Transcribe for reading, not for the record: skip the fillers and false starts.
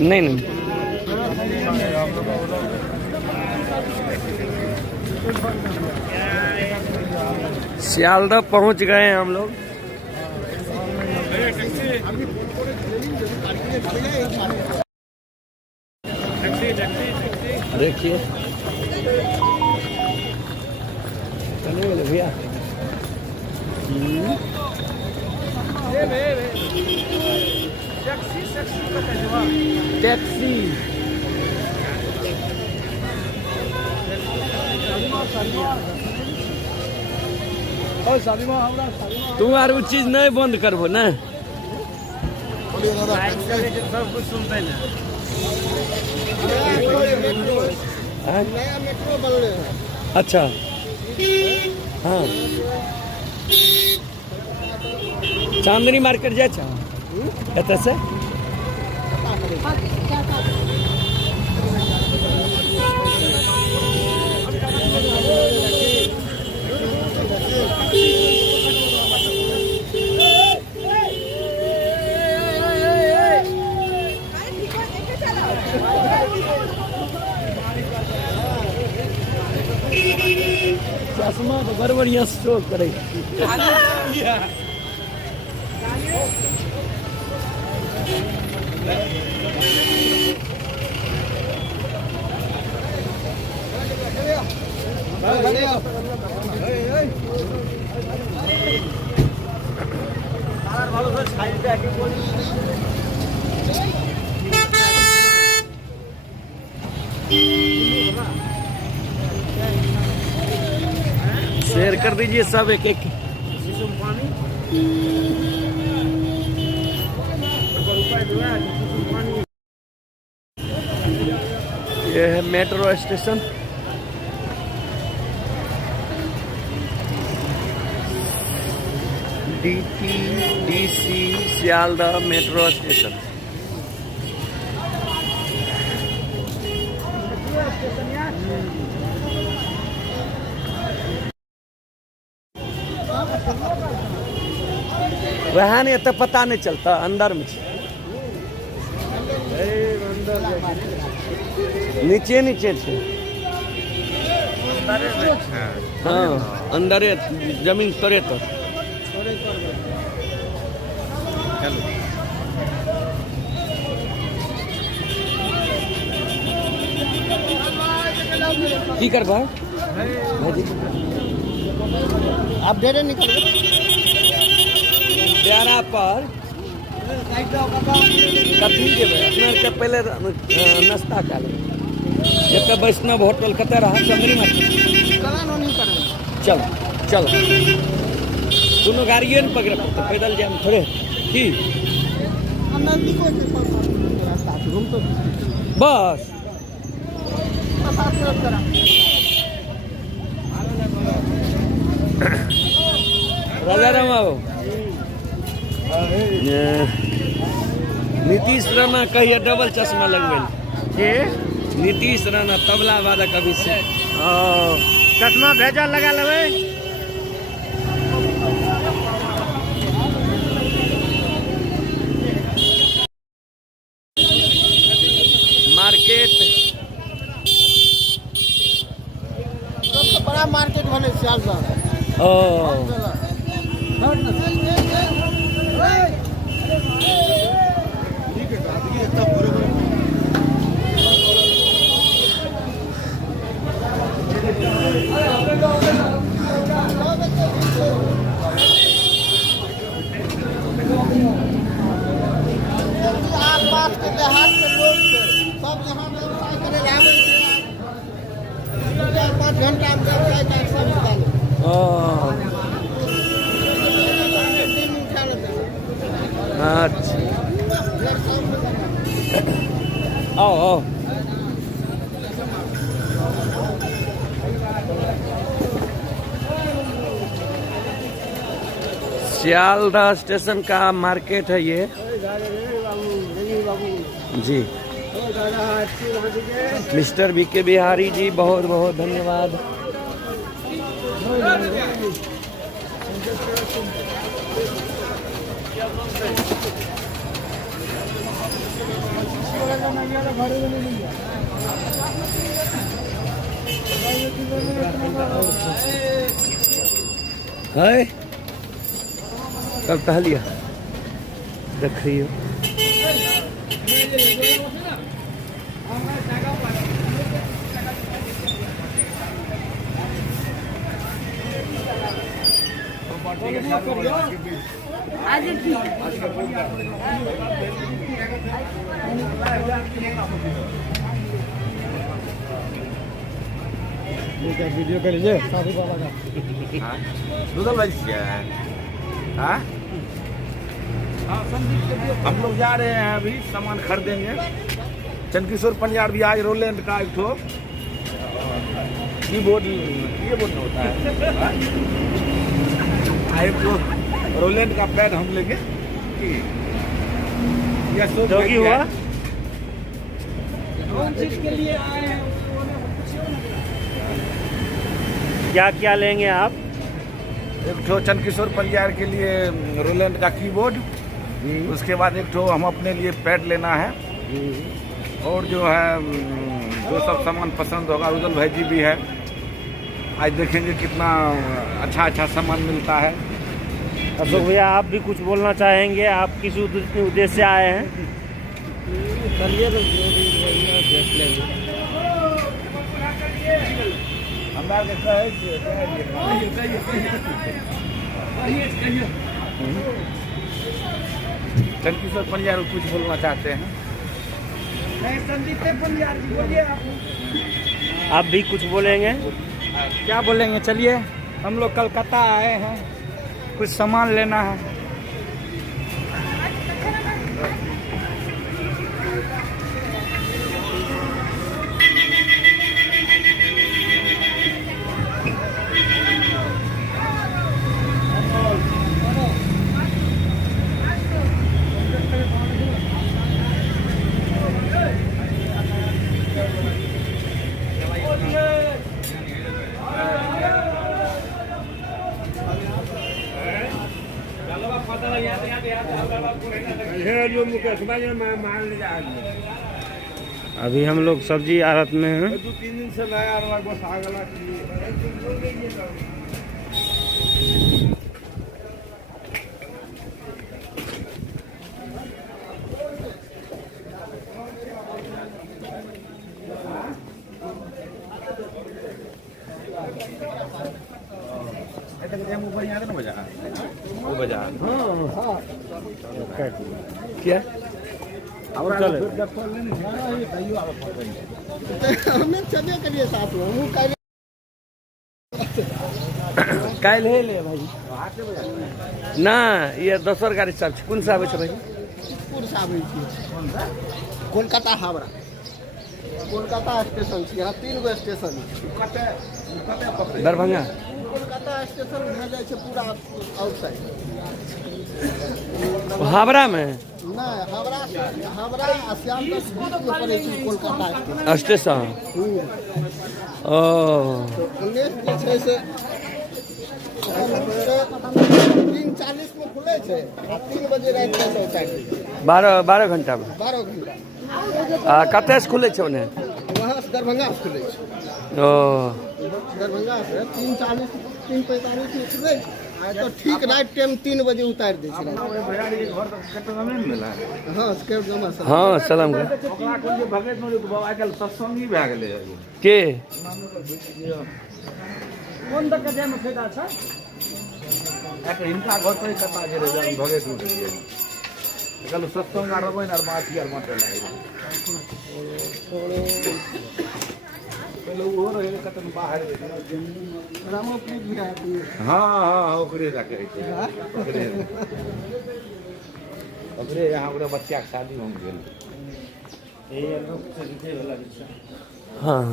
नहीं नहीं, सियालदह पहुंच गए हैं हम लोग। देखिए चले गए भैया। टैक्सी तू आर वो चीज नहीं बंद करबो ना, सब कुछ सुनते ना। अच्छा हाँ, चांदनी मार्केट जाए एत से चश्मा तो बड़ बढ़िया स्ट्रोक करे। शेयर कर दीजिए सब एक एक। ये है metro station. DTDC Sealdah metro station. वहाँ नहीं तो पता नहीं चलता अंदर में, नीचे नीचे छे। हाँ अंदर जमीन तरे तो की करबा आप डेरे निकल प्यारा पर कथी देवे अपने के पहले नाश्ता कर ले। वैष्णव होटल कते रहा चंद्री मार्केट चलो चलो दोनों गाड़ियों ने पकड़े तो पैदल जाए हम थोड़े की बस राजा राम आओ। नीतीश राणा कहिए डबल चश्मा लगवे। नीतीश राणा तबला वादक अभी से चश्मा भेजा लगा लेवे। मार्केट सबसे बड़ा मार्केट बने सियालदह। आसपास के देहात के लोग सब यहाँ व्यवसाय करे आवे छै। 4-5 घंटा में व्यवसाय का सब निकाले। अच्छा आओ आओ सियालदह स्टेशन का मार्केट है ये जी। मिस्टर बीके बिहारी जी बहुत बहुत धन्यवाद। है कब टहलिया देख रही हो। वीडियो कर लीजिए शादी वाला का। रुदल भाई क्या है? हाँ? हम लोग जा रहे हैं अभी सामान खरीदेंगे। चंदकिशोर पंजाब भी आज रोलैंड का एक ठो कीबोर्ड ये बोर्ड होता है। एक ठो रोलैंड का पैड हम लेंगे। यह सोच हुआ कौन चीज के लिए आए हैं? क्या क्या लेंगे आप? एक ठो चंदकिशोर पंजाब के लिए रोलैंड का कीबोर्ड, उसके बाद एक ठो हम अपने लिए पैड लेना है, और जो है जो सब सामान पसंद होगा। रुदल भाई जी भी है। आज देखेंगे कितना अच्छा अच्छा सामान मिलता है। अशोक भैया आप भी कुछ बोलना चाहेंगे? आप किस उद्देश्य से आए हैं? करिए तो देख लेंगे। चंदकिशोर पंजाब कुछ बोलना चाहते हैं? नहीं, संदीप पंजाब जी बोलिए आप भी कुछ बोलेंगे? क्या बोलेंगे? चलिए, हम लोग कलकत्ता आए हैं, कुछ सामान लेना है। अभी हम लोग सब्जी आड़त में हैं। 2-3 दिन से नया क्या काल है ले भाई ना ये दोसर गाड़ी सब कौन सा आबै छै भाई? कोलकाता हावड़ा कोलकाता स्टेशन छै। यहाँ 3 गो स्टेशन छै। दरभंगा कोलकाता स्टेशन भए जाइ छै पूरा आउटसाइड। हावड़ा में नहीं, हावड़ा आ श्यामदास बीच में पड़े छै कोलकाता स्टेशन। ओ तो उन्नीस जे छै से 3:40 में खुले छै, 3 बजे रात में उतारि दै छै। 12 घंटा में 12 घंटा कतऽ से खुले छै ओने? वहाँ से दरभंगा से खुले छै। ओ दरभंगा से 3:40 3:45 में खुले छै। आ तो ठीक रात टाइम 3 बजे उतारि दै छै। हाँ, स्केट जमा सब। हाँ सलाम का सत्संगी भए गेलै के कोन दऽ के जाइमे फायदा छै? हिनका घर पर कथा जे रहे भगत उठ गेल कल सत्संग आर रबैन आर माटी आर माटे लागे पहले वो रहे कतन बाहर रामोप्रीत भी आती है। हां हां ओकरे जा कहै छै ओकरे यहाँ ओकरे बच्चा के शादी हो गेल। हाँ